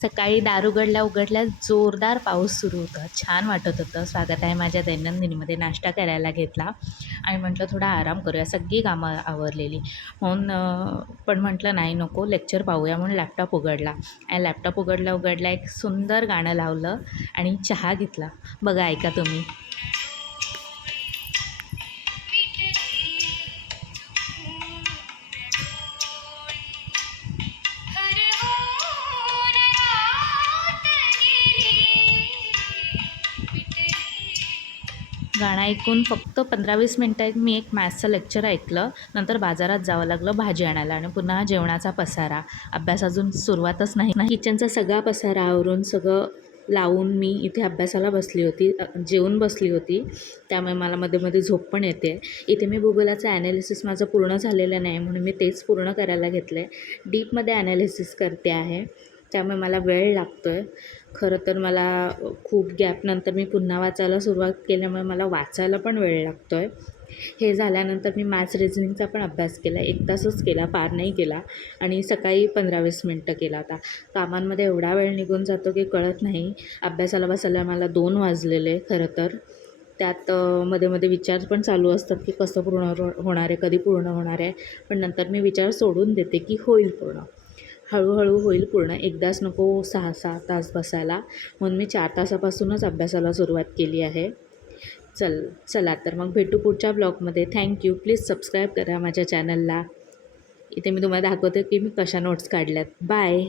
सकाळी दार उघडल्या जोरदार पाऊस सुरू होता. छान वाटत होतं. स्वागत आहे माझ्या दैनंदिनीमध्ये. नाश्ता करायला घेतला आणि म्हटलं थोडा आराम करूया. सगळी कामं आवरलेली म्हणून पण म्हटलं नाही नको लेक्चर पाहूया म्हणून लॅपटॉप उघडला आणि लॅपटॉप उघडल्या एक सुंदर गाणं लावलं आणि चहा घेतला. बघा ऐका तुम्ही. गाणं ऐकून फक्त 15-20 मिनटात मी एक मॅथ्सचं लेक्चर ऐकलं. नंतर बाजारात जावं लागलं भाजी आणायला आणि पुन्हा जेवणाचा पसारा. अभ्यास अजून सुरुवातच नाही. किचनचा सगळा पसारा आवरून सगळं लावून मी इथे अभ्यासाला बसली होती, जेवून बसली होती. त्यामुळे मला मध्ये झोप पण येते. इथे मी भूगोलाचं ॲनालिसिस माझं पूर्ण झालेलं नाही म्हणून मी तेच पूर्ण करायला घेतलं आहे. डीपमध्ये ॲनालिसिस करते आहे, त्यामुळे मला वेळ लागतो आहे. खरं तर मला खूप गॅपनंतर मी पुन्हा वाचायला सुरुवात केल्यामुळे मला वाचायला पण वेळ लागतो आहे. हे झाल्यानंतर मी मॅथ्स रिझनिंगचा पण अभ्यास केला. 1 तासच केला, फार नाही केला आणि सकाळी 15-20 मिनटं केला होता. कामांमध्ये एवढा वेळ निघून जातो की कळत नाही. अभ्यासाला बसायला मला 2 वाजलेले खरं तर. त्यात मध्ये विचार पण चालू असतात की कसं पूर्ण होणार आहे, कधी पूर्ण होणार आहे. पण नंतर मी विचार सोडून देते की होईल पूर्ण. हळूहळू होईल पूर्ण. एकदाच नको 6-6 तास बसायला. म्हणून मी 4 तासापासूनच अभ्यासाला सुरुवात केली आहे. चला तर मग भेटू पुढच्या ब्लॉगमध्ये. थँक्यू. प्लीज सबस्क्राईब करा माझ्या चॅनलला. इथे मी तुम्हाला दाखवते की मी कशा नोट्स काढल्यात. बाय.